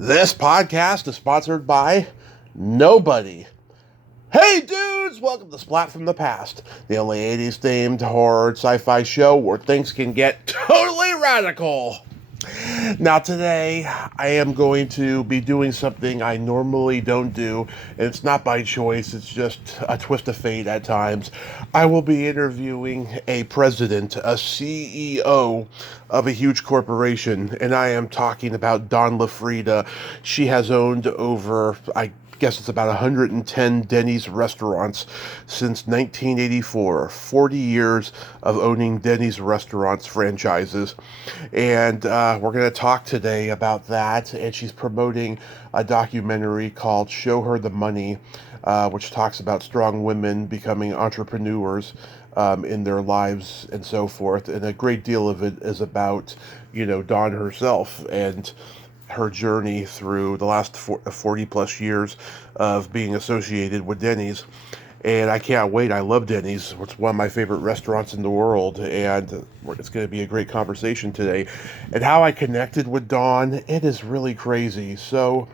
This podcast is sponsored by nobody. Hey dudes, welcome to Splat from the Past, the only 80s themed horror sci-fi show where things can get totally radical. Now today, I am going to be doing something I normally don't do, and it's not by choice, it's just a twist of fate at times. I will be interviewing a president, a CEO of a huge corporation, and I am talking about Dawn LaFreeda. She has owned over, I guess it's about 110 Denny's restaurants since 1984. 40 years of owning Denny's restaurants franchises. And we're going to talk today about that. And she's promoting a documentary called Show Her the Money, which talks about strong women becoming entrepreneurs in their lives and so forth. And a great deal of it is about, Dawn herself and her journey through the last 40 plus years of being associated with Denny's. And I can't wait. I love Denny's. It's one of my favorite restaurants in the world. And it's going to be a great conversation today. And how I connected with Dawn, it is really crazy. So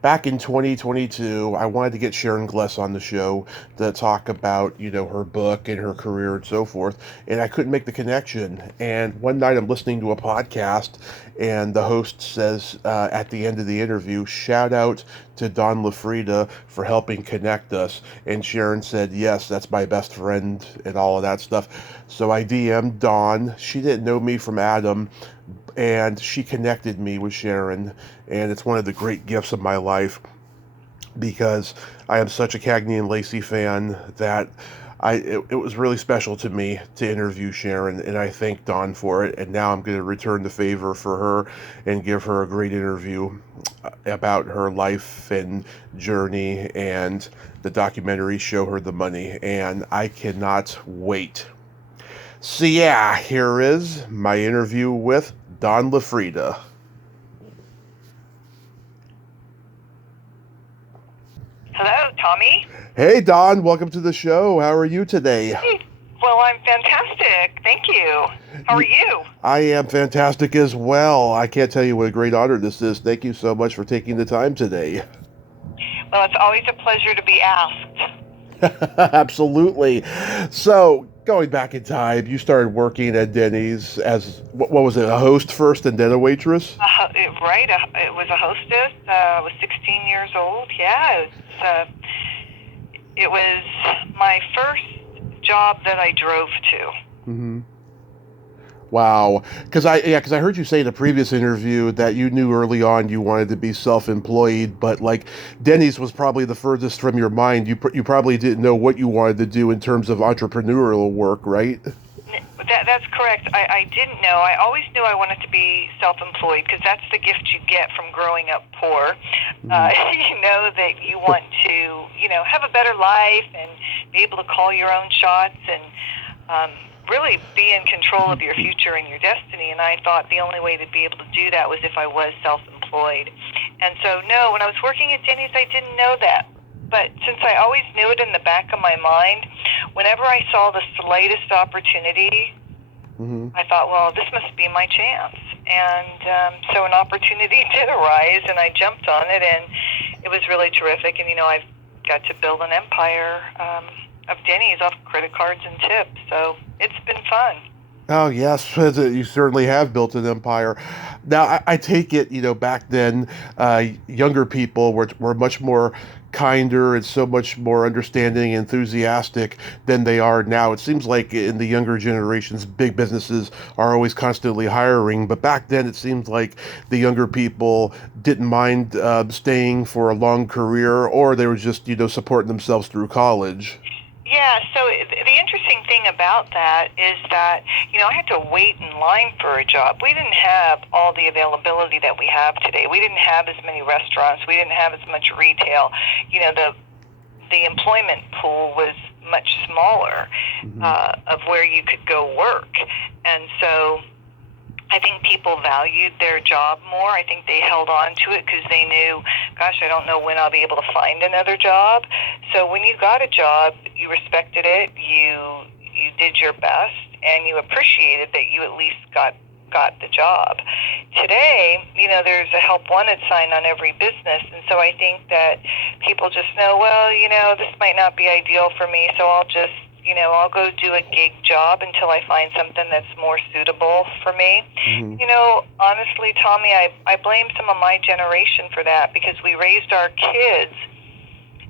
back in 2022, I wanted to get Sharon Gless on the show to talk about, her book and her career and so forth. And I couldn't make the connection. And one night I'm listening to a podcast, and the host says at the end of the interview, shout out to Dawn LaFreeda for helping connect us. And Sharon said, yes, that's my best friend and all of that stuff. So I DM'd Dawn. She didn't know me from Adam, and she connected me with Sharon, and it's one of the great gifts of my life because I am such a Cagney and Lacey fan that it was really special to me to interview Sharon, and I thank Dawn for it. And now I'm going to return the favor for her and give her a great interview about her life and journey and the documentary Show Her the Money, and I cannot wait. So yeah, here is my interview with Dawn LaFreeda. Hello, Tommy. Hey, Dawn. Welcome to the show. How are you today? Hey. Well, I'm fantastic. Thank you. How are you? I am fantastic as well. I can't tell you what a great honor this is. Thank you so much for taking the time today. Well, it's always a pleasure to be asked. Absolutely. So, going back in time, you started working at Denny's as, what was it, a host first and then a waitress? Right. It was a hostess. I was 16 years old. Yeah. It was my first job that I drove to. Mm-hmm. Wow. Because I heard you say in a previous interview that you knew early on you wanted to be self-employed, but like Denny's was probably the furthest from your mind. You probably didn't know what you wanted to do in terms of entrepreneurial work, right? That's correct. I didn't know. I always knew I wanted to be self-employed because that's the gift you get from growing up poor. You know that you want to, have a better life and be able to call your own shots and really be in control of your future and your destiny. And I thought the only way to be able to do that was if I was self-employed. And so, no, when I was working at Denny's, I didn't know that. But since I always knew it in the back of my mind, whenever I saw the slightest opportunity, I thought, well, this must be my chance. And so an opportunity did arise, and I jumped on it, and it was really terrific. And, I've got to build an empire of Denny's off credit cards and tips. So it's been fun. Oh, yes, you certainly have built an empire. Now, I take it, back then, younger people were much more kinder and so much more understanding and enthusiastic than they are now. It seems like in the younger generations, big businesses are always constantly hiring, but back then it seems like the younger people didn't mind staying for a long career, or they were just, supporting themselves through college. Yeah, so the interesting thing about that is that, I had to wait in line for a job. We didn't have all the availability that we have today. We didn't have as many restaurants. We didn't have as much retail. The employment pool was much smaller of where you could go work. And so I think people valued their job more. I think they held on to it because they knew, gosh, I don't know when I'll be able to find another job. So when you got a job, you respected it, you did your best, and you appreciated that you at least got got the job. Today, there's a help wanted sign on every business, and so I think that people just know, well, this might not be ideal for me, so I'll just, I'll go do a gig job until I find something that's more suitable for me. Mm-hmm. Honestly, Tommy, I blame some of my generation for that, because we raised our kids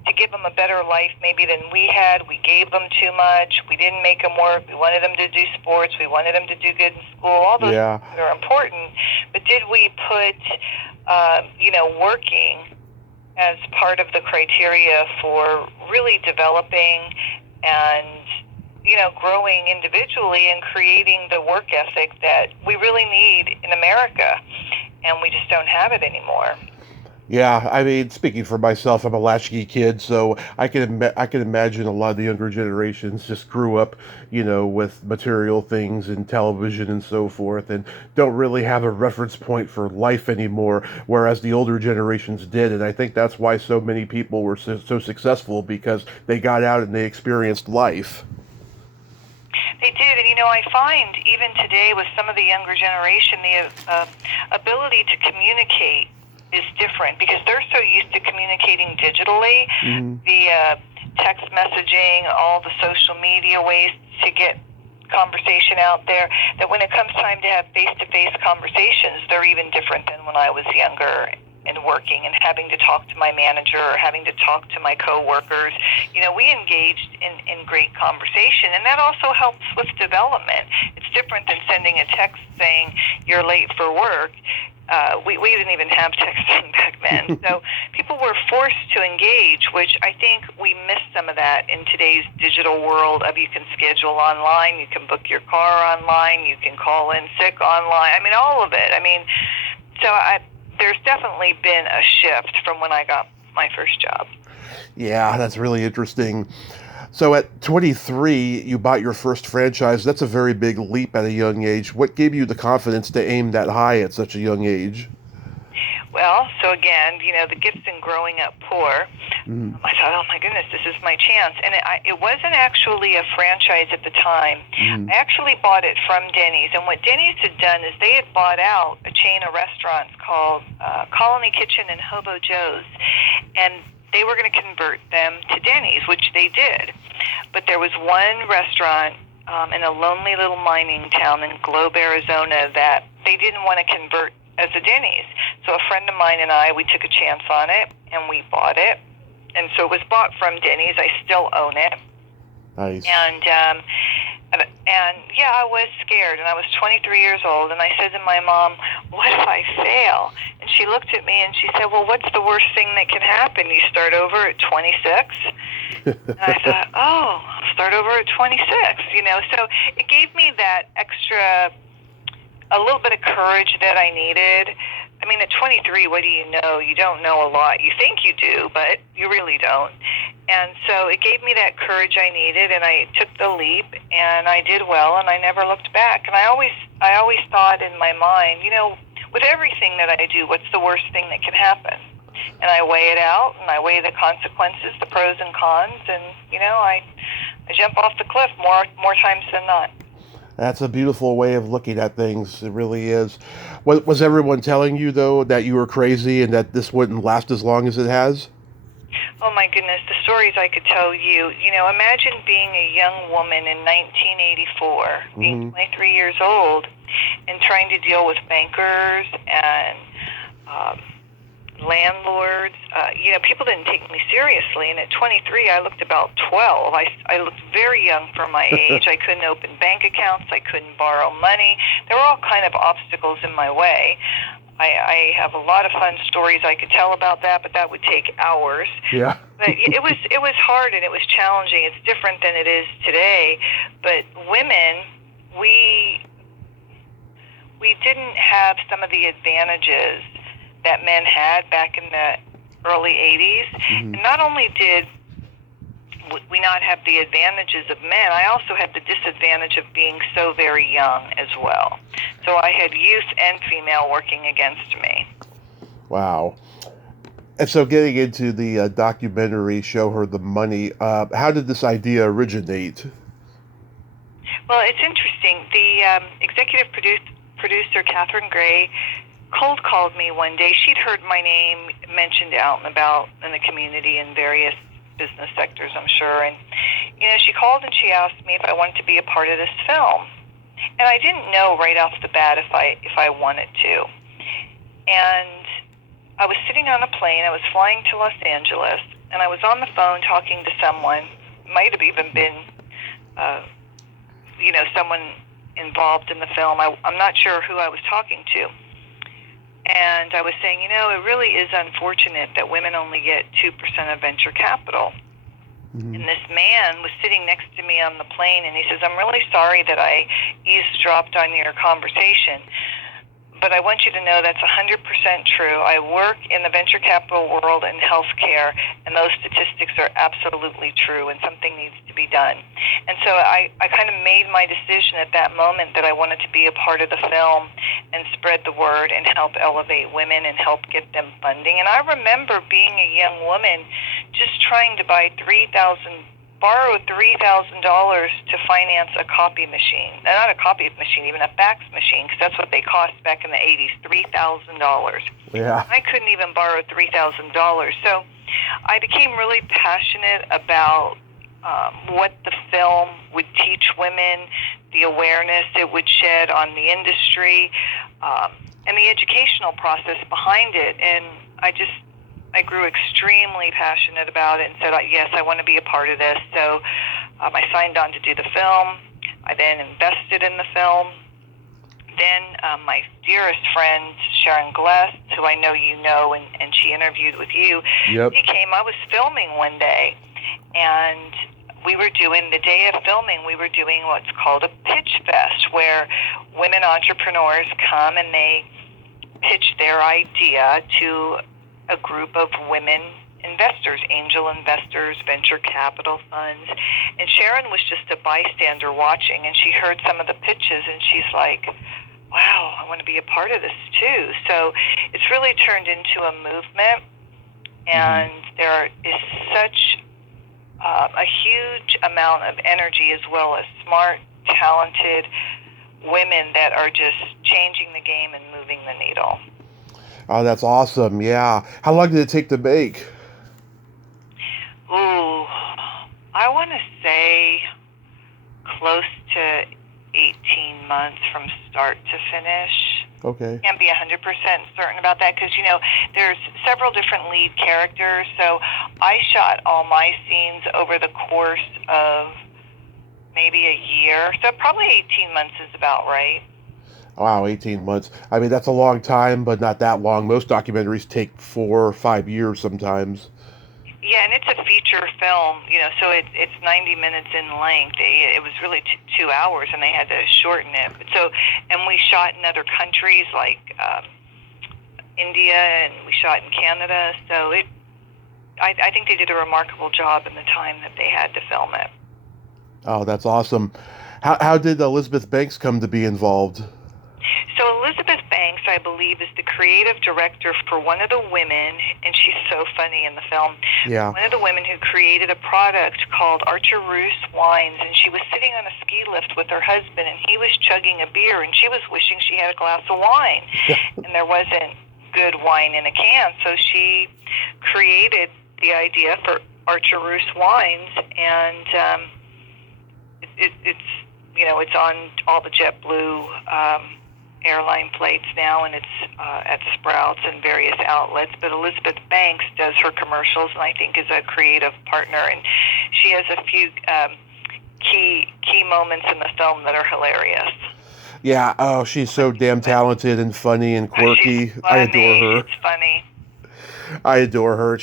to give them a better life maybe than we had. We gave them too much. We didn't make them work. We wanted them to do sports. We wanted them to do good in school. All those things are important. But did we put, working as part of the criteria for really developing and, growing individually and creating the work ethic that we really need in America? And we just don't have it anymore. Yeah, I mean, speaking for myself, I'm a latchkey kid, so I can imagine a lot of the younger generations just grew up, with material things and television and so forth, and don't really have a reference point for life anymore, whereas the older generations did, and I think that's why so many people were so successful, because they got out and they experienced life. They did, and I find even today with some of the younger generation, the ability to communicate is different, because they're so used to communicating digitally, via text messaging, all the social media ways to get conversation out there, that when it comes time to have face-to-face conversations, they're even different than when I was younger and working and having to talk to my manager or having to talk to my coworkers. We engaged in great conversation, and that also helps with development. It's different than sending a text saying you're late for work. We didn't even have texting back then. So people were forced to engage, which I think we miss some of that in today's digital world of you can schedule online, you can book your car online, you can call in sick online. I mean, all of it. I mean, there's definitely been a shift from when I got my first job. Yeah, that's really interesting. So at 23, you bought your first franchise. That's a very big leap at a young age. What gave you the confidence to aim that high at such a young age? Well, so again, the gifts in growing up poor. I thought, oh my goodness, this is my chance. And it wasn't actually a franchise at the time. I actually bought it from Denny's. And what Denny's had done is they had bought out a chain of restaurants called Colony Kitchen and Hobo Joe's. And they were going to convert them to Denny's, which they did. But there was one restaurant in a lonely little mining town in Globe, Arizona, that they didn't want to convert as a Denny's. So a friend of mine and I, we took a chance on it, and we bought it. And so it was bought from Denny's. I still own it. Nice. And yeah, I was scared, and I was 23 years old, and I said to my mom, what if I fail? And she looked at me and she said, well, what's the worst thing that can happen? You start over at 26? And I thought, oh, I'll start over at 26, So it gave me that extra, a little bit of courage that I needed. I mean, at 23, what do you know? You don't know a lot. You think you do, but you really don't. And so it gave me that courage I needed, and I took the leap, and I did well, and I never looked back. And I always thought in my mind, with everything that I do, what's the worst thing that can happen? And I weigh it out, and I weigh the consequences, the pros and cons, and I jump off the cliff more times than not. That's a beautiful way of looking at things. It really is. Was everyone telling you, though, that you were crazy and that this wouldn't last as long as it has? Oh, my goodness, the stories I could tell you. Imagine being a young woman in 1984, being 23 years old, and trying to deal with bankers and landlords. People didn't take me seriously, and at 23, I looked about 12. I looked very young for my age. I couldn't open bank accounts. I couldn't borrow money. There were all kind of obstacles in my way. I have a lot of fun stories I could tell about that, but that would take hours. Yeah. But it was hard, and it was challenging. It's different than it is today. But women, we didn't have some of the advantages that men had back in the early 80s. And not only did we not have the advantages of men, I also had the disadvantage of being so very young as well. So I had youth and female working against me. Wow. And so getting into the documentary, Show Her the Money, how did this idea originate? Well, it's interesting. The executive producer, Catherine Gray, cold called me one day. She'd heard my name mentioned out and about in the community in various business sectors, I'm sure. And, she called and she asked me if I wanted to be a part of this film. And I didn't know right off the bat if I wanted to. And I was sitting on a plane. I was flying to Los Angeles, and I was on the phone talking to someone. Might have even been, someone involved in the film. I'm not sure who I was talking to. And I was saying, it really is unfortunate that women only get 2% of venture capital. Mm-hmm. And this man was sitting next to me on the plane, and he says, I'm really sorry that I eavesdropped on your conversation, but I want you to know that's 100% true. I work in the venture capital world in healthcare, and those statistics are absolutely true, and something needs to be done. And so I kind of made my decision at that moment that I wanted to be a part of the film and spread the word and help elevate women and help get them funding. And I remember being a young woman just trying to borrow $3,000 to finance a copy machine. Not a copy machine, even a fax machine, because that's what they cost back in the 80s, $3,000. Yeah. I couldn't even borrow $3,000. So I became really passionate about what the film would teach women, the awareness it would shed on the industry, and the educational process behind it. And I grew extremely passionate about it and said, yes, I want to be a part of this. So I signed on to do the film. I then invested in the film. Then my dearest friend, Sharon Gless, who I know you know, and she interviewed with you, Yep. She came. I was filming one day, and we were doing, the day of filming, we were doing what's called a pitch fest, where women entrepreneurs come and they pitch their idea to a group of women investors, angel investors, venture capital funds. And Sharon was just a bystander watching, and she heard some of the pitches, and she's like, wow, I want to be a part of this too. So it's really turned into a movement, and there is such a huge amount of energy, as well as smart, talented women that are just changing the game and moving the needle. Oh, that's awesome. Yeah. How long did it take to make? Ooh, I want to say close to 18 months from start to finish. Okay. Can't be 100% certain about that because, there's several different lead characters. So I shot all my scenes over the course of maybe a year. So probably 18 months is about right. Wow, 18 months. I mean, that's a long time, but not that long. Most documentaries take 4 or 5 years sometimes. Yeah, and it's a feature film, so it's 90 minutes in length. It was really 2 hours, and they had to shorten it. And we shot in other countries like India, and we shot in Canada. So I think they did a remarkable job in the time that they had to film it. Oh, that's awesome. How did Elizabeth Banks come to be involved? So Elizabeth Banks, I believe, is the creative director for one of the women, and she's so funny in the film. Yeah. One of the women who created a product called Archer-Roos Wines, and she was sitting on a ski lift with her husband, and he was chugging a beer, and she was wishing she had a glass of wine, and there wasn't good wine in a can, so she created the idea for Archer-Roos Wines, and it's on all the JetBlue airline flights now, and it's at Sprouts and various outlets. But Elizabeth Banks does her commercials, and I think is a creative partner, and she has a few key moments in the film that are hilarious. Yeah, oh, she's so damn talented and funny and quirky. She's funny. I adore her. She's funny. I adore her.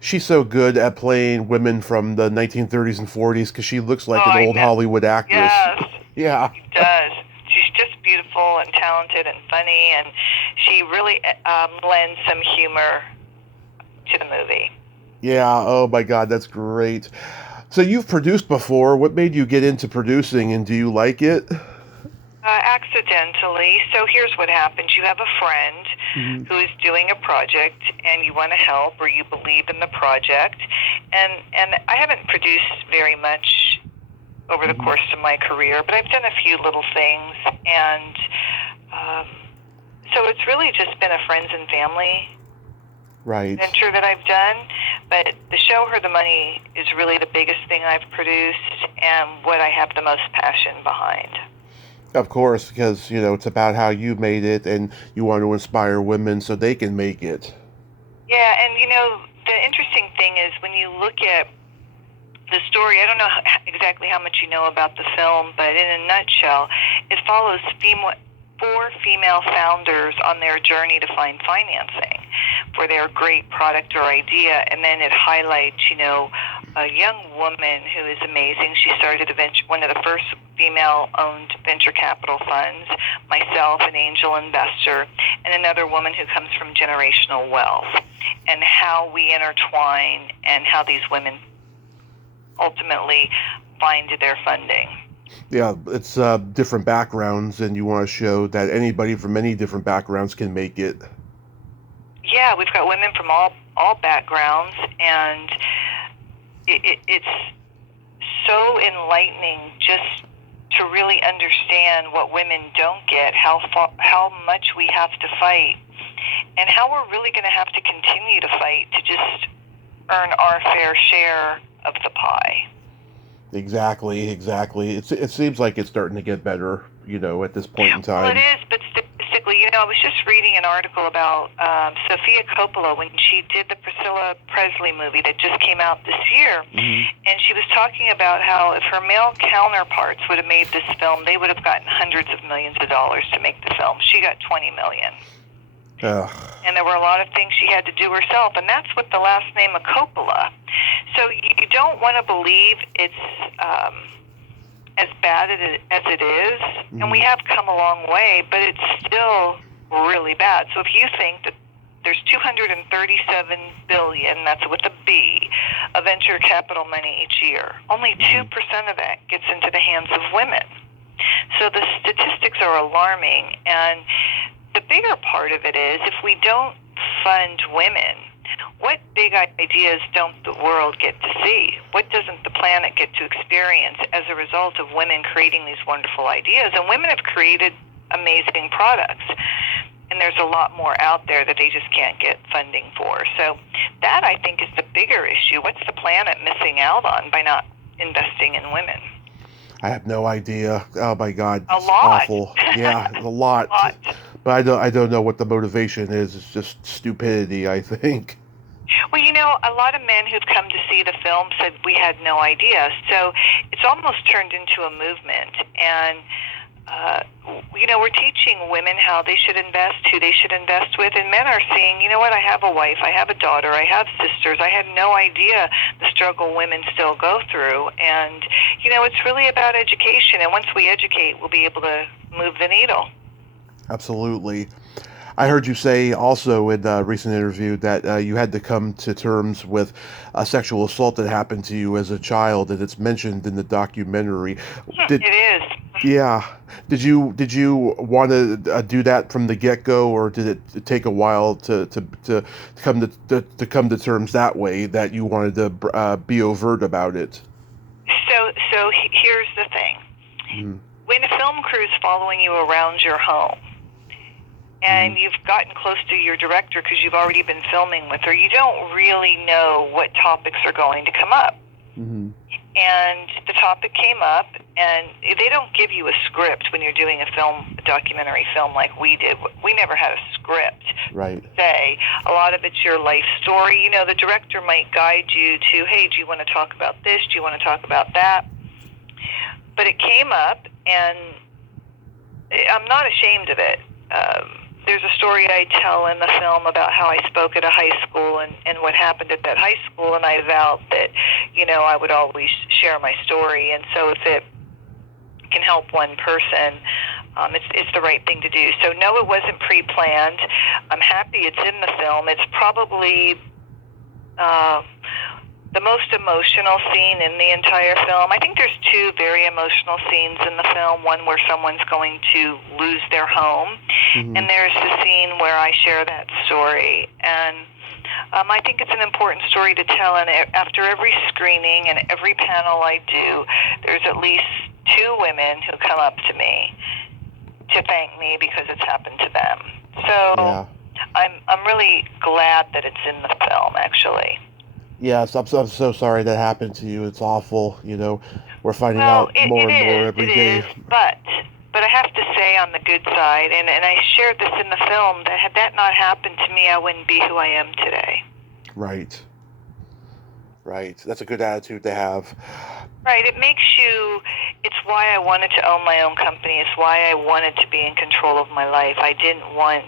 She's so good at playing women from the 1930s and 40s because she looks like an old Hollywood actress. Yes. Yeah. She does. She's just beautiful and talented and funny, and she really lends some humor to the movie. Yeah, oh my God, that's great. So you've produced before. What made you get into producing, and do you like it? Accidentally. So here's what happens. You have a friend who is doing a project, and you want to help, or you believe in the project. And I haven't produced very much over the course of my career, but I've done a few little things. And So it's really just been a friends and family venture that I've done. But the Show Her the Money is really the biggest thing I've produced and what I have the most passion behind. Of course, because, it's about how you made it and you want to inspire women so they can make it. Yeah, and the interesting thing is when you look at the story, I don't know exactly how much you know about the film, but in a nutshell, it follows 4 female founders on their journey to find financing for their great product or idea, and then it highlights, a young woman who is amazing. She started one of the first female-owned venture capital funds, myself, an angel investor, and another woman who comes from generational wealth, and how we intertwine and how these women ultimately find their funding. Yeah, it's different backgrounds, and you want to show that anybody from many different backgrounds can make it. Yeah, we've got women from all backgrounds, and it's so enlightening just to really understand what women don't get, how much we have to fight, and how we're really going to have to continue to fight to just earn our fair share of the pie. Exactly. It seems like it's starting to get better, at this point in time. Well, it is, but statistically, I was just reading an article about Sofia Coppola when she did the Priscilla Presley movie that just came out this year, and she was talking about how if her male counterparts would have made this film, they would have gotten hundreds of millions of dollars to make the film. She got $20 million. And there were a lot of things she had to do herself, and that's with the last name of Coppola. So you don't want to believe it's as bad as it is, and we have come a long way, but it's still really bad. So if you think that there's $237 billion, that's with a B, of venture capital money each year, only 2% of that gets into the hands of women. So the statistics are alarming, and the bigger part of it is if we don't fund women, what big ideas don't the world get to see? What doesn't the planet get to experience as a result of women creating these wonderful ideas? And women have created amazing products, and there's a lot more out there that they just can't get funding for. So that, I think, is the bigger issue. What's the planet missing out on by not investing in women? I have no idea. Oh my God, a it's lot. Awful. Yeah, a lot. But I don't know what the motivation is. It's just stupidity, I think. Well, a lot of men who've come to see the film said we had no idea. So it's almost turned into a movement, and we're teaching women how they should invest, who they should invest with, and men are seeing, I have a wife, I have a daughter, I have sisters. I had no idea the struggle women still go through, and it's really about education. And once we educate, we'll be able to move the needle. Absolutely. I heard you say also in a recent interview that you had to come to terms with a sexual assault that happened to you as a child, and it's mentioned in the documentary. It is. Yeah. Did you want to do that from the get-go, or did it take a while to come to terms that way, that you wanted to be overt about it? So here's the thing. When a film crew is following you around your home, and you've gotten close to your director because you've already been filming with her, you don't really know what topics are going to come up. And the topic came up, and they don't give you a script when you're doing a documentary film like we did. We never had a script. Right. Say, a lot of it's your life story. The director might guide you to, hey, do you want to talk about this? Do you want to talk about that? But it came up, and I'm not ashamed of it. There's a story I tell in the film about how I spoke at a high school and what happened at that high school, and I vowed that, I would always share my story. And so if it can help one person, it's the right thing to do. So no, it wasn't pre-planned. I'm happy it's in the film. It's probably the most emotional scene in the entire film. I think there's 2 very emotional scenes in the film, one where someone's going to lose their home, and there's the scene where I share that story. And I think it's an important story to tell, and after every screening and every panel I do, there's at least 2 women who come up to me to thank me because it's happened to them. So Yeah. I'm really glad that it's in the film, actually. Yes, I'm so sorry that happened to you. It's awful. We're finding Well, out more and more it every is, day. but I have to say on the good side, and I shared this in the film, that had that not happened to me, I wouldn't be who I am today. Right. Right. That's a good attitude to have. Right, it's why I wanted to own my own company. It's why I wanted to be in control of my life. I didn't want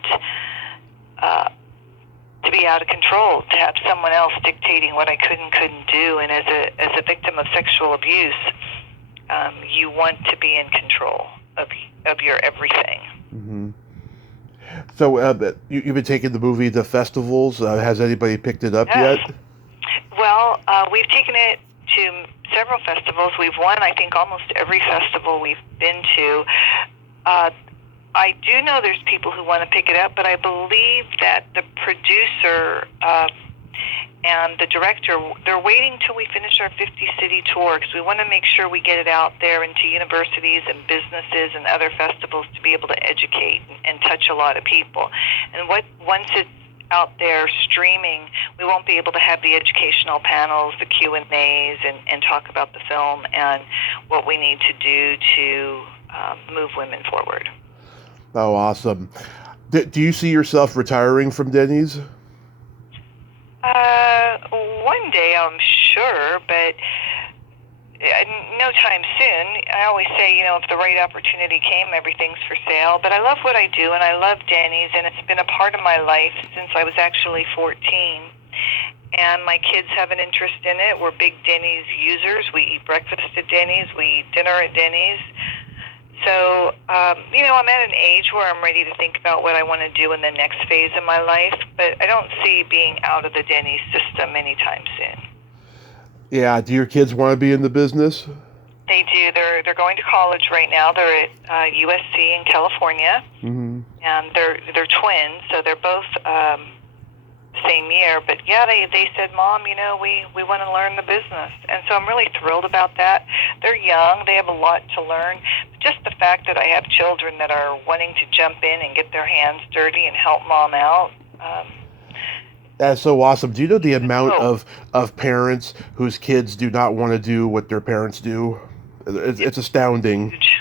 to be out of control, to have someone else dictating what I could and couldn't do. And as a victim of sexual abuse, you want to be in control of your everything. Mm-hmm. So you've been taking the movie to festivals. Has anybody picked it up Yes. yet? Well, we've taken it to several festivals. We've won, I think, almost every festival we've been to. I do know there's people who want to pick it up, but I believe that the producer and the director, they're waiting till we finish our 50-city tour, because we want to make sure we get it out there into universities and businesses and other festivals to be able to educate and touch a lot of people. And once it's out there streaming, we won't be able to have the educational panels, the Q&As, and talk about the film and what we need to do to move women forward. Oh, awesome. Do you see yourself retiring from Denny's? One day, I'm sure, but no time soon. I always say, if the right opportunity came, everything's for sale. But I love what I do, and I love Denny's, and it's been a part of my life since I was actually 14. And my kids have an interest in it. We're big Denny's users. We eat breakfast at Denny's. We eat dinner at Denny's. So, I'm at an age where I'm ready to think about what I want to do in the next phase of my life, but I don't see being out of the Denny's system anytime soon. Yeah. Do your kids want to be in the business? They do. They're going to college right now. They're at USC in California, Mm-hmm. and they're twins, so they're both same year. But yeah, they said, Mom, we want to learn the business, and so I'm really thrilled about that. They're young. They have a lot to learn. Just the fact that I have children that are wanting to jump in and get their hands dirty and help Mom out. That's so awesome. Do you know the amount of parents whose kids do not want to do what their parents do? It's astounding. Huge.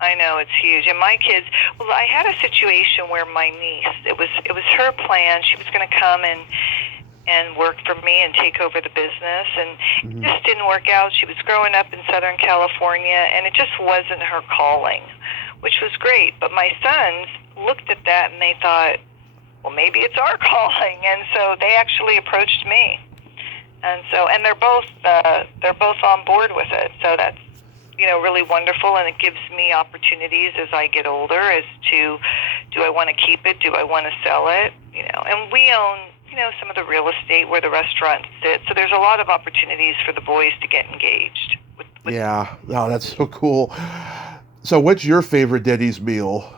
I know, it's huge. And my kids, well, I had a situation where my niece, it was her plan. She was going to come and work for me and take over the business, and it just didn't work out. She was growing up in Southern California, and it just wasn't her calling, which was great. But my sons looked at that and they thought, well, maybe it's our calling, and so they actually approached me, and they're both on board with it. So that's really wonderful, and it gives me opportunities as I get older as to, do I want to keep it, do I want to sell it, and we own some of the real estate where the restaurants sit, so there's a lot of opportunities for the boys to get engaged with Yeah. Oh, that's so cool. So what's your favorite Denny's meal?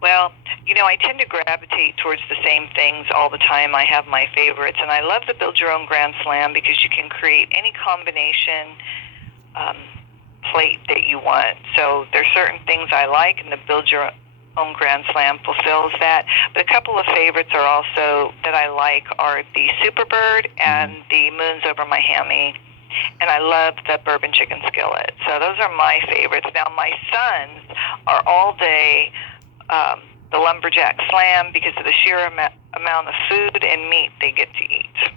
Well, I tend to gravitate towards the same things all the time. I have my favorites, and I love the Build Your Own Grand Slam because you can create any combination plate that you want. So there's certain things I like, and the Build Your Own Grand Slam fulfills that. But a couple of favorites are also that I like are the Superbird and the Moons Over My Hammy. And I love the bourbon chicken skillet. So those are my favorites. Now, my sons are all day the lumberjack slam because of the sheer amount of food and meat they get to eat.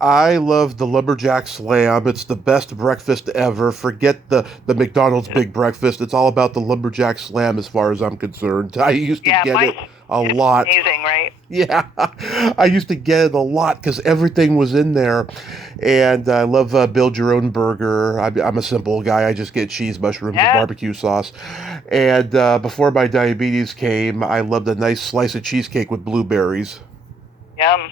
I love the lumberjack slam. It's the best breakfast ever. Forget the McDonald's big breakfast. It's all about the lumberjack slam as far as I'm concerned. I used to get it a lot. Amazing, right? Yeah, I used to get it a lot because everything was in there. And I love Build Your Own Burger. I'm a simple guy. I just get cheese, mushrooms, and barbecue sauce. And before my diabetes came, I loved a nice slice of cheesecake with blueberries. Yum.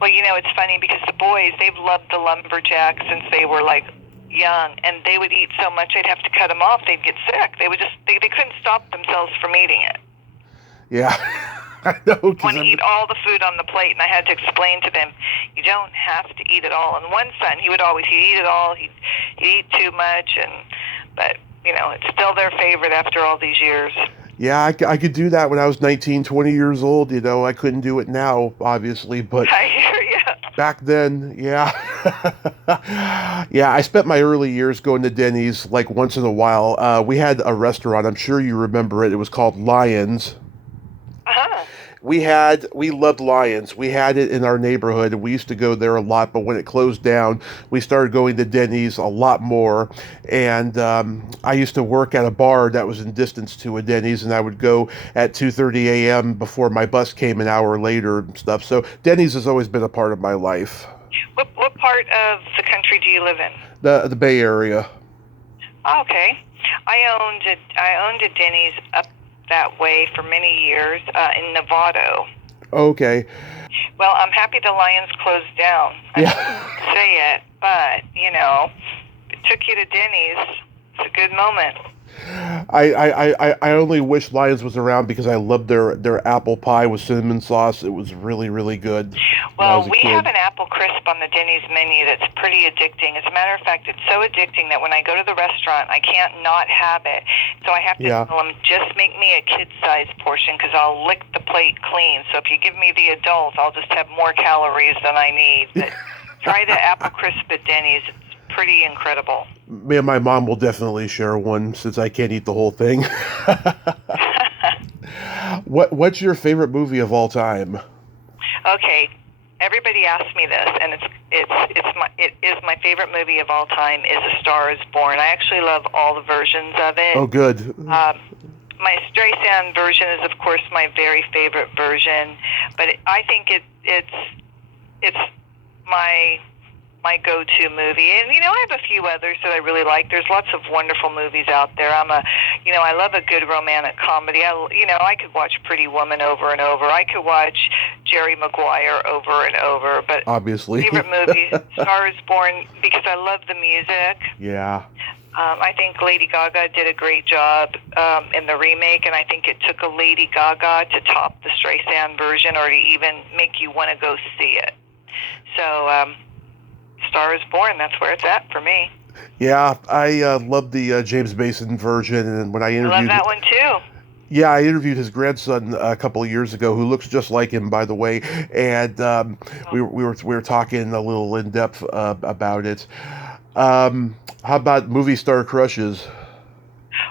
Well, it's funny because the boys, they've loved the lumberjack since they were young, and they would eat so much I'd have to cut them off. They'd get sick. They would they couldn't stop themselves from eating it. Yeah, I know. Want to eat all the food on the plate, and I had to explain to them, you don't have to eat it all. And one son, he'd eat it all. He'd eat too much, but it's still their favorite after all these years. Yeah, I could do that when I was 19, 20 years old. I couldn't do it now, obviously, but I hear you. back then, yeah. Yeah, I spent my early years going to Denny's like once in a while. We had a restaurant, I'm sure you remember it. It was called Lions. Uh-huh. We loved Lions. We had it in our neighborhood and we used to go there a lot, but when it closed down, we started going to Denny's a lot more. And I used to work at a bar that was in distance to a Denny's, and I would go at 2:30 a.m. before my bus came an hour later and stuff. So Denny's has always been a part of my life. What part of the country do you live in? The Bay Area. Oh, okay. I owned a Denny's up that way for many years in Novato. Okay. Well, I'm happy the Lions closed down. I Yeah. didn't say it, but it took you to Denny's. It's a good moment. I only wish Lions was around because I loved their apple pie with cinnamon sauce. It was really, really good when I was Well, a we kid. have an apple crisp on the Denny's menu that's pretty addicting. As a matter of fact, it's so addicting that when I go to the restaurant, I can't not have it. So I have to Yeah. tell them, just make me a kid-sized portion because I'll lick the plate clean. So if you give me the adult, I'll just have more calories than I need. But try the apple crisp at Denny's. It's pretty incredible. Me and my mom will definitely share one since I can't eat the whole thing. What's your favorite movie of all time? Okay, everybody asks me this, and it is my favorite movie of all time. Is A Star Is Born. I actually love all the versions of it. Oh, good. My Streisand version is, of course, my very favorite version, but I think it's my go-to movie. And I have a few others that I really like. There's lots of wonderful movies out there. I love a good romantic comedy. I could watch Pretty Woman over and over. I could watch Jerry Maguire over and over. But Obviously. favorite movie, Star Is Born, because I love the music. Yeah. I think Lady Gaga did a great job in the remake, and I think it took a Lady Gaga to top the Streisand version or to even make you want to go see it. So, Star Is Born, that's where it's at for me. Yeah, I love the James Mason version, and when I I interviewed, love that one too. yeah, I interviewed his grandson a couple of years ago, who looks just like him, by the way, and we were talking a little in depth about it. How about movie star crushes?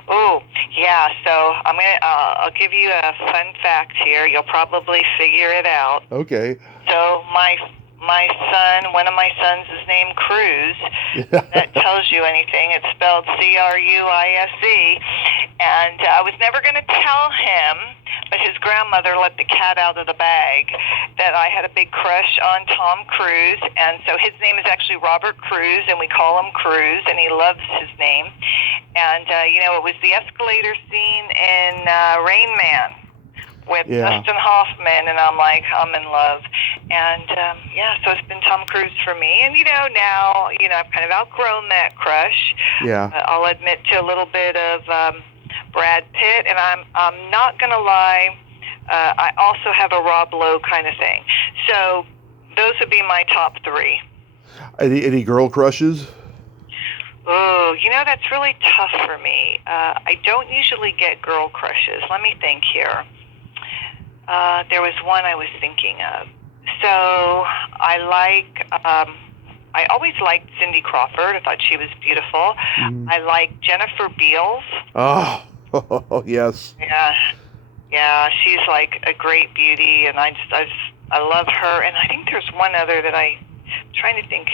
Oh, yeah. So I'll give you a fun fact here. You'll probably figure it out. Okay. So my son, one of my sons is named Cruz. That tells you anything. It's spelled Cruise. And I was never going to tell him, but his grandmother let the cat out of the bag, that I had a big crush on Tom Cruise. And so his name is actually Robert Cruz, and we call him Cruz, and he loves his name. And, it was the escalator scene in Rain Man with Dustin Hoffman, and I'm like, I'm in love. And, so it's been Tom Cruise for me. And, now, I've kind of outgrown that crush. Yeah. I'll admit to a little bit of Brad Pitt, and I'm not going to lie, I also have a Rob Lowe kind of thing. So those would be my top three. Any girl crushes? Oh, that's really tough for me. I don't usually get girl crushes. Let me think here. There was one I was thinking of. So I always liked Cindy Crawford. I thought she was beautiful. I like Jennifer Beals. Oh, yes. Yeah, she's like a great beauty, and I love her. And I think there's one other that I'm trying to think.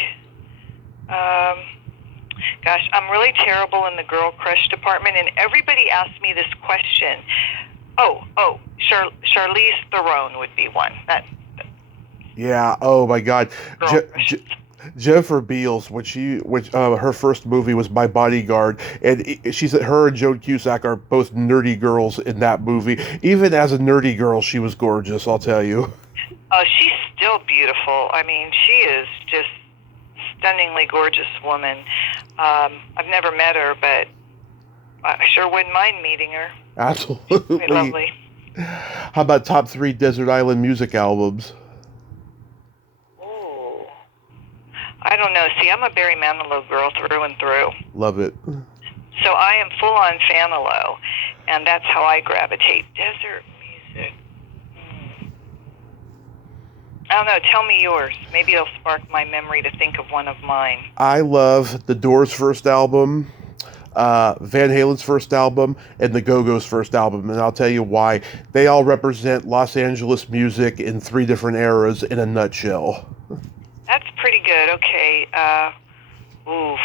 Gosh, I'm really terrible in the girl crush department, and everybody asks me this question. Charlize Theron would be one. Yeah. Oh my God. Jennifer Beals, her first movie was My Bodyguard, and her and Joan Cusack are both nerdy girls in that movie. Even as a nerdy girl, she was gorgeous, I'll tell you. Oh, she's still beautiful. I mean, she is just stunningly gorgeous woman. I've never met her, but I sure wouldn't mind meeting her. Absolutely. Quite lovely. How about top 3 desert island music albums? Oh, I don't know. See, I'm a Barry Manilow girl through and through. Love it. So I am full on Fanilow. and that's how I gravitate. Desert music. I don't know. Tell me yours. Maybe it'll spark my memory to think of one of mine. I love the Doors' first album, Van Halen's first album, and the Go-Go's first album, and I'll tell you why. They all represent Los Angeles music in 3 different eras in a nutshell. That's pretty good. Okay. Ooh.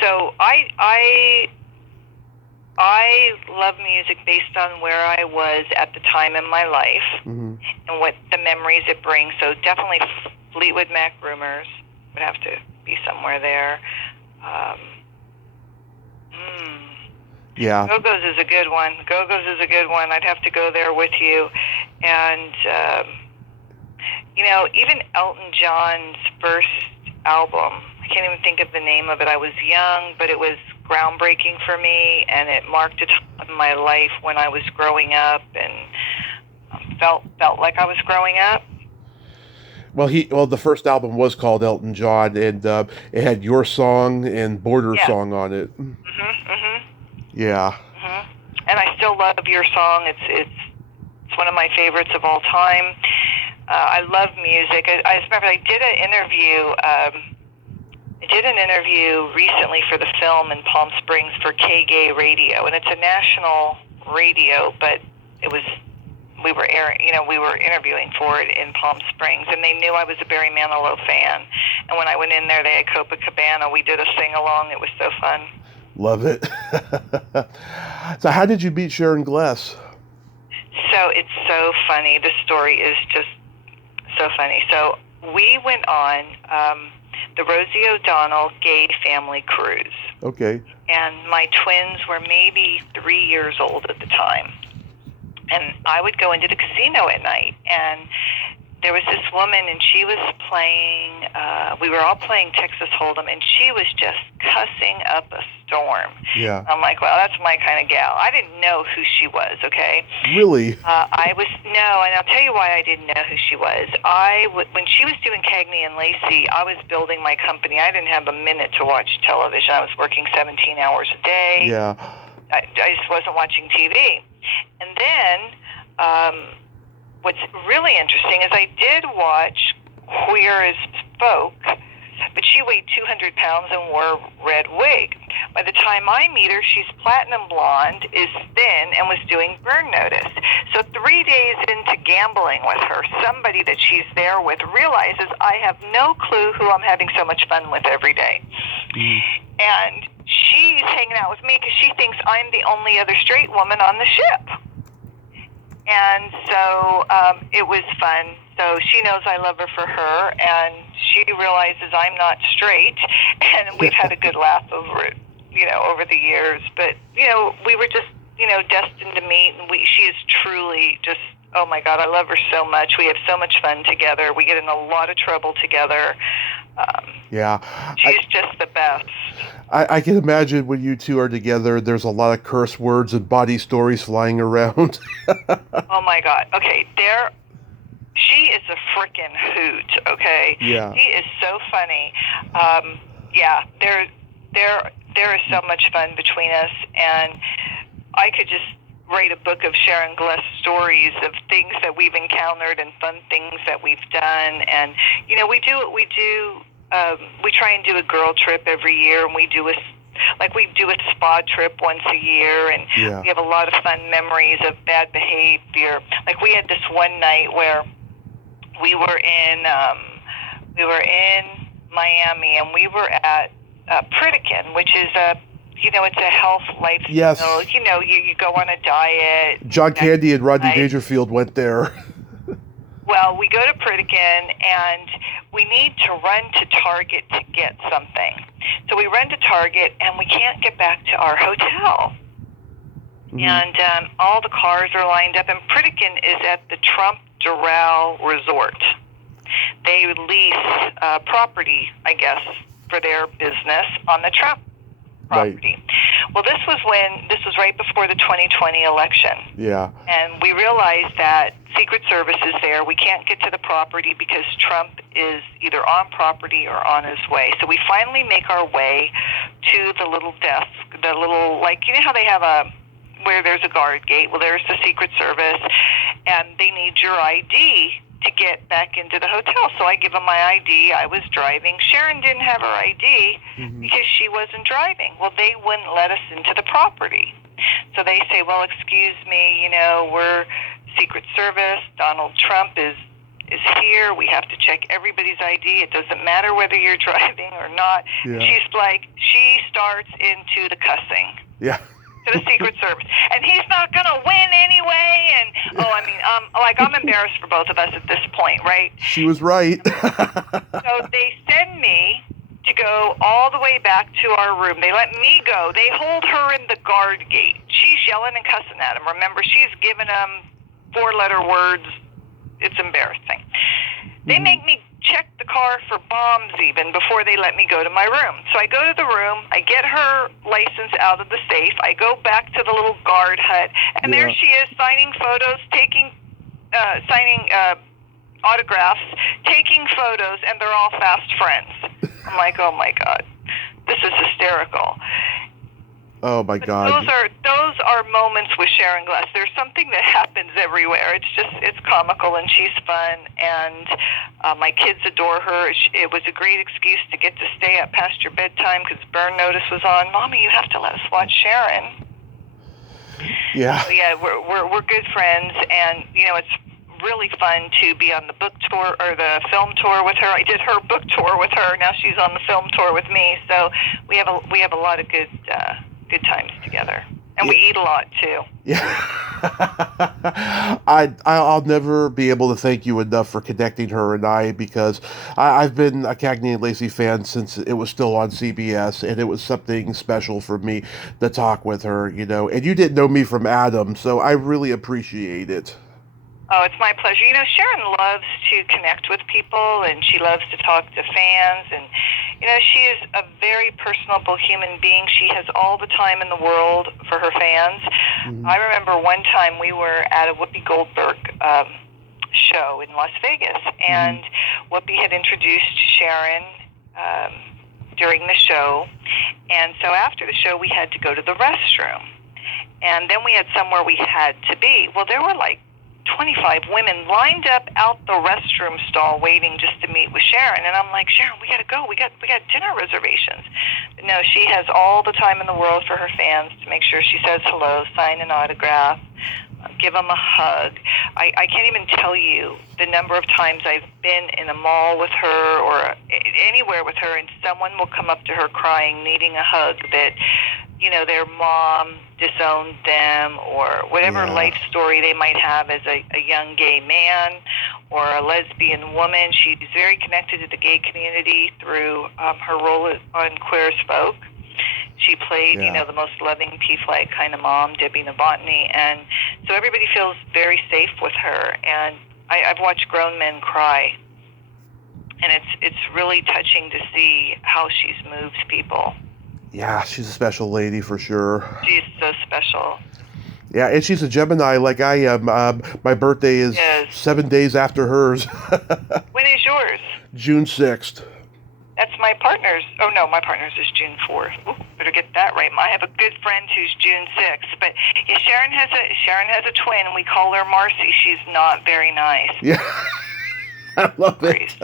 So I love music based on where I was at the time in my life and what the memories it brings. So definitely Fleetwood Mac Rumors would have to be somewhere there. Yeah. Go-Go's is a good one. Go-Go's is a good one. I'd have to go there with you. And, even Elton John's first album, I can't even think of the name of it. I was young, but it was groundbreaking for me, and it marked a time in my life when I was growing up and felt like I was growing up. Well, the first album was called Elton John, and it had Your Song and Border Song on it. Yeah. And I still love Your Song. It's one of my favorites of all time. I love music. I remember I did an interview recently for the film in Palm Springs for K-Gay Radio, and it's a national radio, but we were interviewing for it in Palm Springs, and they knew I was a Barry Manilow fan. And when I went in there, they had Copacabana. We did a sing-along. It was so fun. Love it. So how did you meet Sharon Gless? So it's so funny. This story is just so funny. So we went on the Rosie O'Donnell Gay Family Cruise. Okay. And my twins were maybe 3 years old at the time. And I would go into the casino at night, and there was this woman, and she was playing, we were all playing Texas Hold'em, and she was just cussing up a storm. Yeah. I'm like, well, that's my kind of gal. I didn't know who she was, okay? Really? No, and I'll tell you why I didn't know who she was. When she was doing Cagney and Lacey, I was building my company. I didn't have a minute to watch television. I was working 17 hours a day. Yeah. I just wasn't watching TV. And then, what's really interesting is I did watch Queer as Folk, but she weighed 200 pounds and wore a red wig. By the time I meet her, she's platinum blonde, is thin, and was doing Burn Notice. So 3 days into gambling with her, somebody that she's there with realizes I have no clue who I'm having so much fun with every day. And she's hanging out with me because she thinks I'm the only other straight woman on the ship. And so it was fun. So she knows I love her for her, and she realizes I'm not straight, and we've had a good laugh over it, over the years. But, we were just, destined to meet, and she is truly just, oh my God, I love her so much. We have so much fun together. We get in a lot of trouble together. She's just the best. I can imagine when you two are together, there's a lot of curse words and body stories flying around. Oh my God. Okay, she is a frickin' hoot, okay? Yeah. She is so funny. There is so much fun between us, and I could just write a book of Sharon Gless stories of things that we've encountered and fun things that we've done. And, we do what we do. We try and do a girl trip every year, and we do a spa trip once a year, and we have a lot of fun memories of bad behavior. Like we had this one night where we were in Miami, and we were at Pritikin, which is it's a health lifestyle. Yes. You go on a diet. John Candy and Rodney Dangerfield went there. Well, we go to Pritikin, and we need to run to Target to get something. So we run to Target, and we can't get back to our hotel. And all the cars are lined up, and Pritikin is at the Trump Doral Resort. They lease property, I guess, for their business on the Trump property. Well, this was right before the 2020 election. Yeah. And we realized that Secret Service is there. We can't get to the property because Trump is either on property or on his way. So we finally make our way to the little desk, the little, like, you know how they have where there's a guard gate? Well, there's the Secret Service, and they need your ID to get back into the hotel. So I give them my ID. I was driving. Sharon didn't have her ID because she wasn't driving. Well, they wouldn't let us into the property. So they say, well, excuse me, you know, we're Secret Service. Donald Trump is here. We have to check everybody's ID. It doesn't matter whether you're driving or not. Yeah. She's like, she starts into the cussing. Yeah. To the Secret Service, and he's not going to win anyway. And I'm embarrassed for both of us at this point, right? She was right. So they send me to go all the way back to our room. They let me go. They hold her in the guard gate. She's yelling and cussing at him. Remember, she's giving him 4-letter words. It's embarrassing. They make me check the car for bombs even before they let me go to my room. So I go to the room, I get her license out of the safe, I go back to the little guard hut, and there she is signing photos, signing autographs, taking photos, and they're all fast friends. I'm like, oh my God, this is hysterical. Oh my God. Those are moments with Sharon Gless. There's something that happens everywhere. It's comical and she's fun, and my kids adore her. It was a great excuse to get to stay up past your bedtime because Burn Notice was on. Mommy, you have to let us watch Sharon. Yeah. So yeah, we're good friends, and you know it's really fun to be on the book tour or the film tour with her. I did her book tour with her. Now she's on the film tour with me. So we have a lot of good times together, and we eat a lot too. Yeah. I'll never be able to thank you enough for connecting her and I, because I've been a Cagney and Lacey fan since it was still on CBS, and it was something special for me to talk with her, you know, and you didn't know me from Adam, so I really appreciate it. Oh, it's my pleasure. You know, Sharon loves to connect with people, and she loves to talk to fans, and you know, she is a very personable human being. She has all the time in the world for her fans. I remember one time we were at a Whoopi Goldberg show in Las Vegas, and Whoopi had introduced Sharon during the show, and so after the show we had to go to the restroom, and then we had somewhere we had to be. Well, there were like 25 women lined up out the restroom stall waiting just to meet with Sharon. And I'm like, Sharon, we got to go. We got dinner reservations. But no, she has all the time in the world for her fans to make sure she says hello, sign an autograph, give them a hug. I can't even tell you the number of times I've been in a mall with her or anywhere with her, and someone will come up to her crying, needing a hug, that, you know, their mom disowned them, or whatever life story they might have as a young gay man or a lesbian woman. She's very connected to the gay community through her role on Queer as Folk. She played, you know, the most loving pea-flag kind of mom, Debbie Novotny, and so everybody feels very safe with her. And I've watched grown men cry, and it's really touching to see how she's moved people. Yeah, she's a special lady for sure. She's so special. Yeah, and she's a Gemini like I am. My birthday is 7 days after hers. When is yours? June 6th. That's my partner's. Oh, no, my partner's is June 4th. Ooh, better get that right. I have a good friend who's June 6th. But yeah, Sharon has a twin, and we call her Marcy. She's not very nice. Yeah, I love it.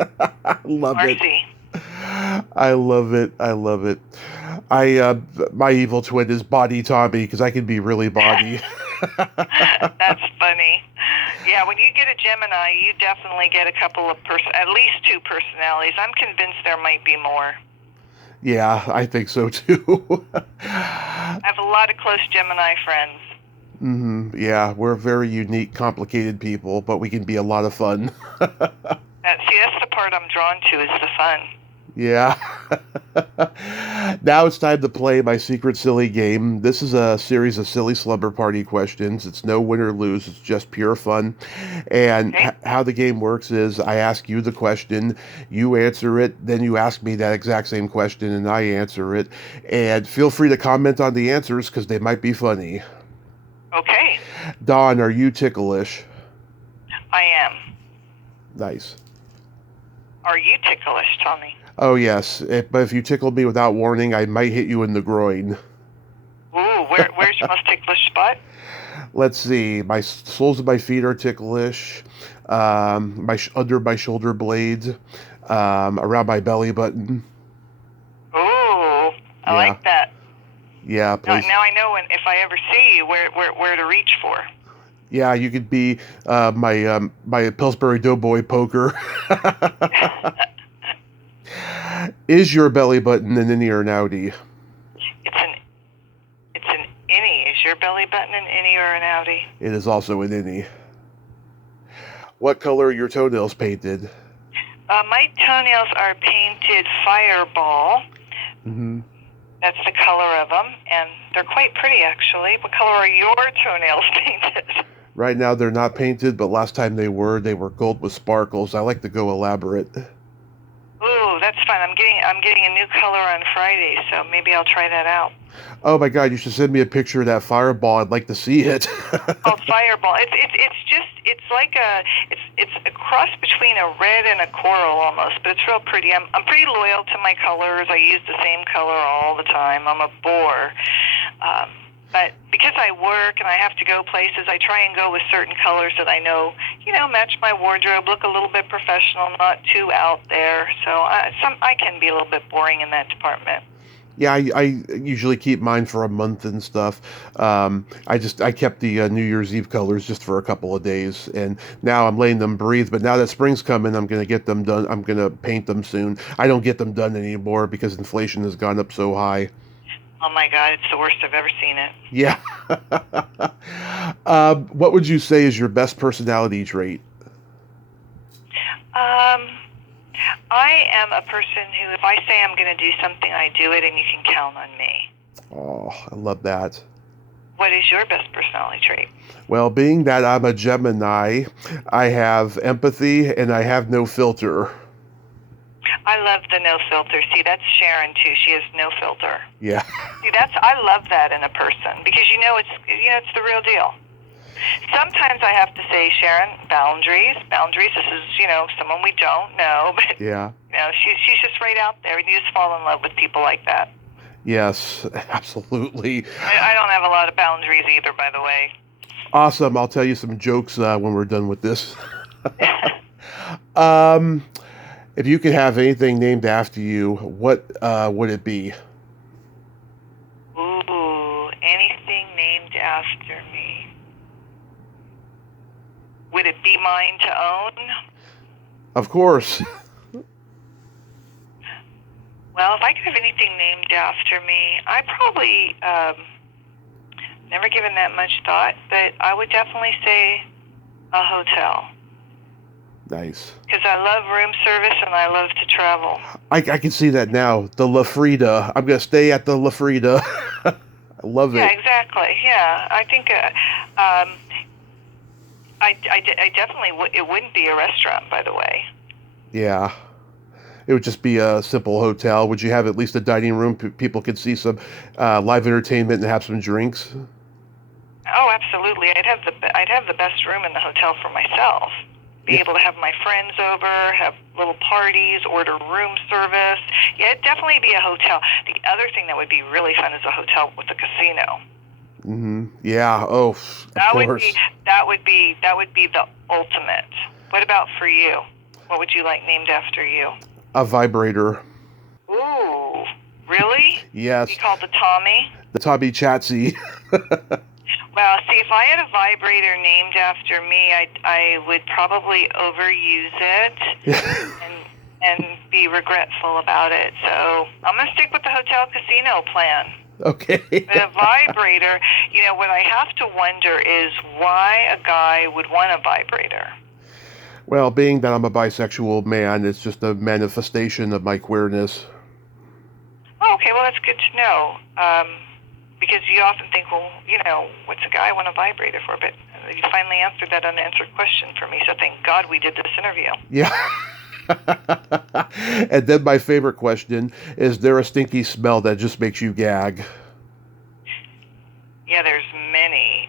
I love Marcy. it. I love it. I love it. My evil twin is Body Tommy, because I can be really body. That's funny. Yeah, when you get a Gemini, you definitely get a couple of at least 2 personalities. I'm convinced there might be more. Yeah, I think so too. I have a lot of close Gemini friends. Yeah, we're very unique, complicated people, but we can be a lot of fun. That's the part I'm drawn to, is the fun. Yeah. Now it's time to play my secret silly game. This is a series of silly slumber party questions. It's no win or lose, it's just pure fun. And Okay. how the game works is I ask you the question, you answer it, then you ask me that exact same question, and I answer it. And feel free to comment on the answers because they might be funny. Okay. Dawn, are you ticklish? I am. Nice. Are you ticklish, Tommy? Oh, yes. But if you tickle me without warning, I might hit you in the groin. Ooh, where's your most ticklish spot? Let's see. My soles of my feet are ticklish. Under my shoulder blades, around my belly button. Ooh, I Yeah. like that. Yeah, please. Now I know if I ever see you, where to reach for. Yeah, you could be my Pillsbury Doughboy poker. Is your belly button an innie or an outie? It's an innie. Is your belly button an innie or an outie? It is also an innie. What color are your toenails painted? My toenails are painted fireball. Mm-hmm. That's the color of them, and they're quite pretty, actually. What color are your toenails painted? Right now they're not painted, but last time they were gold with sparkles. I like to go elaborate. Ooh, that's fun. I'm getting a new color on Friday, so maybe I'll try that out. Oh my God, you should send me a picture of that fireball. I'd like to see it. Oh, fireball. It's like it's a cross between a red and a coral almost, but it's real pretty. I'm pretty loyal to my colors. I use the same color all the time. I'm a bore. But because I work and I have to go places, I try and go with certain colors that I know, match my wardrobe, look a little bit professional, not too out there. So I can be a little bit boring in that department. Yeah, I usually keep mine for a month and stuff. I kept the New Year's Eve colors just for a couple of days, and now I'm letting them breathe. But now that spring's coming, I'm gonna get them done. I'm gonna paint them soon. I don't get them done anymore because inflation has gone up so high. Oh my God, it's the worst I've ever seen it. Yeah. What would you say is your best personality trait? I am a person who, if I say I'm going to do something, I do it, and you can count on me. Oh, I love that. What is your best personality trait? Well, being that I'm a Gemini, I have empathy and I have no filter. I love the no filter. See, that's Sharon too. She has no filter. Yeah. See, I love that in a person because it's the real deal. Sometimes I have to say, Sharon, boundaries. This is, someone we don't know, but Yeah. She's just right out there, and you just fall in love with people like that. Yes, absolutely. I don't have a lot of boundaries either, by the way. Awesome. I'll tell you some jokes when we're done with this. If you could have anything named after you, what would it be? Ooh, anything named after me. Would it be mine to own? Of course. Well, if I could have anything named after me, I probably never given that much thought, but I would definitely say a hotel. Nice. Because I love room service and I love to travel. I can see that now. The LaFreeda. I'm going to stay at the LaFreeda. I love it. Yeah, exactly. Yeah, I think I definitely it wouldn't be a restaurant, by the way. Yeah. It would just be a simple hotel. Would you have at least a dining room? People could see some live entertainment and have some drinks? Oh, absolutely. I'd have the best room in the hotel for myself. Be able to have my friends over, have little parties, order room service. Yeah, it'd definitely be a hotel. The other thing that would be really fun is a hotel with a casino. Mm-hmm. Yeah. Oh, of course. That would be the ultimate. What about for you? What would you like named after you? A vibrator. Ooh, really? Yes. Be called the Tommy? The Tommy Chatsy. Well, see, if I had a vibrator named after me, I would probably overuse it and be regretful about it. So I'm going to stick with the hotel casino plan. Okay. But a vibrator, what I have to wonder is why a guy would want a vibrator. Well, being that I'm a bisexual man, it's just a manifestation of my queerness. Oh, okay, well, that's good to know. Because you often think, well, what's a guy want a vibrator for? But you finally answered that unanswered question for me, so thank God we did this interview. Yeah. And then my favorite question, is there a stinky smell that just makes you gag? Yeah, there's many.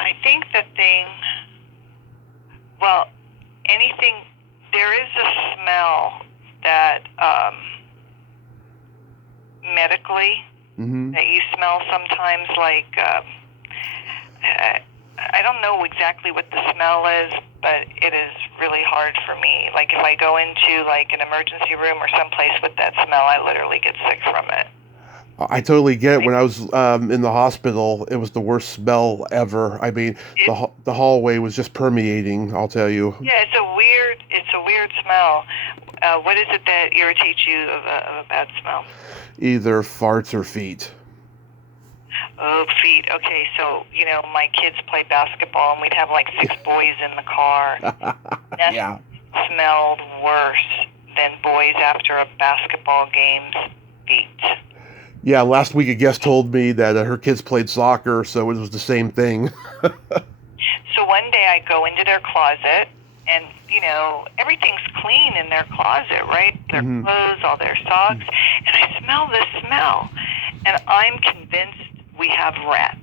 I think anything, there is a smell that medically that you smell sometimes, like I don't know exactly what the smell is, but it is really hard for me. Like if I go into like an emergency room or someplace with that smell, I literally get sick from it. I totally get it. When I was in the hospital, it was the worst smell ever. I mean, the hallway was just permeating, I'll tell you. Yeah, it's a weird smell. What is it that irritates you of a bad smell? Either farts or feet. Oh, feet. Okay, so, my kids played basketball, and we'd have like 6 boys in the car. Yeah. Smelled worse than boys after a basketball game's feet. Yeah, last week a guest told me that her kids played soccer, so it was the same thing. So one day I go into their closet, and, everything's clean in their closet, right? Their clothes, all their socks, and I smell this smell, and I'm convinced we have rats.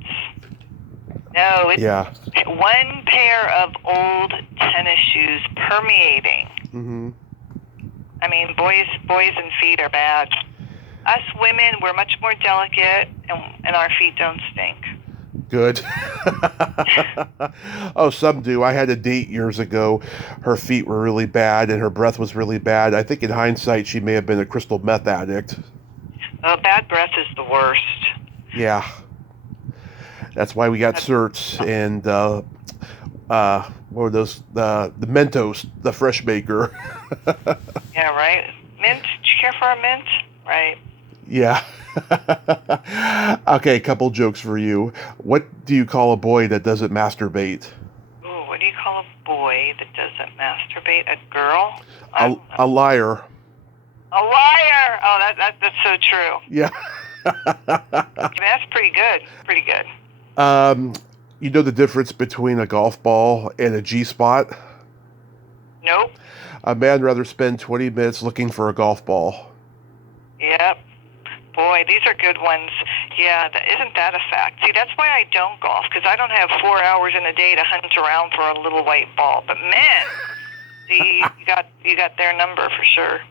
No, it's one pair of old tennis shoes permeating. I mean, boys and feet are bad. Us women, we're much more delicate, and our feet don't stink. Good. Oh, some do. I had a date years ago. Her feet were really bad, and her breath was really bad. I think in hindsight, she may have been a crystal meth addict. Bad breath is the worst. Yeah. That's why we got certs and what were those? The Mentos, the fresh maker. Yeah, right. Mint. Do you care for a mint? Right. Yeah. Okay, a couple jokes for you. What do you call a boy that doesn't masturbate? Ooh, what do you call a boy that doesn't masturbate? A girl? A liar. A liar! Oh, that's so true. Yeah. That's pretty good. Pretty good. You know the difference between a golf ball and a G-spot? Nope. A man rather spend 20 minutes looking for a golf ball. Yep. Boy, these are good ones. Yeah, isn't that a fact? See, that's why I don't golf, because I don't have 4 hours in a day to hunt around for a little white ball. But men, see, you got their number for sure.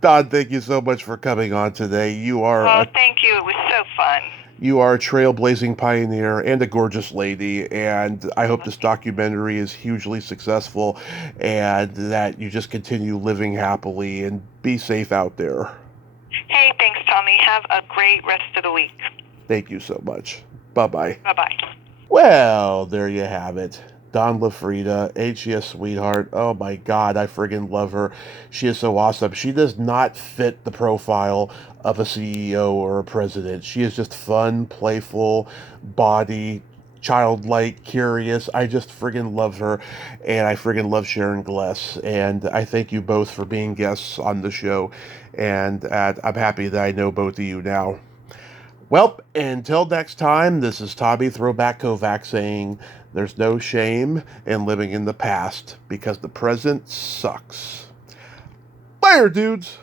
Dawn, thank you so much for coming on today. Thank you. It was so fun. You are a trailblazing pioneer and a gorgeous lady, and I hope this documentary is hugely successful and that you just continue living happily and be safe out there. Hey, thanks, Tommy. Have a great rest of the week. Thank you so much. Bye-bye. Bye-bye. Well, there you have it. Dawn LaFreeda, ain't she a sweetheart? Oh my God, I friggin' love her. She is so awesome. She does not fit the profile of a CEO or a president. She is just fun, playful, body, childlike, curious. I just friggin' love her, and I friggin' love Sharon Gless. And I thank you both for being guests on the show, and I'm happy that I know both of you now. Well, until next time, this is Tommy Throwback Kovac saying there's no shame in living in the past because the present sucks. Later, dudes!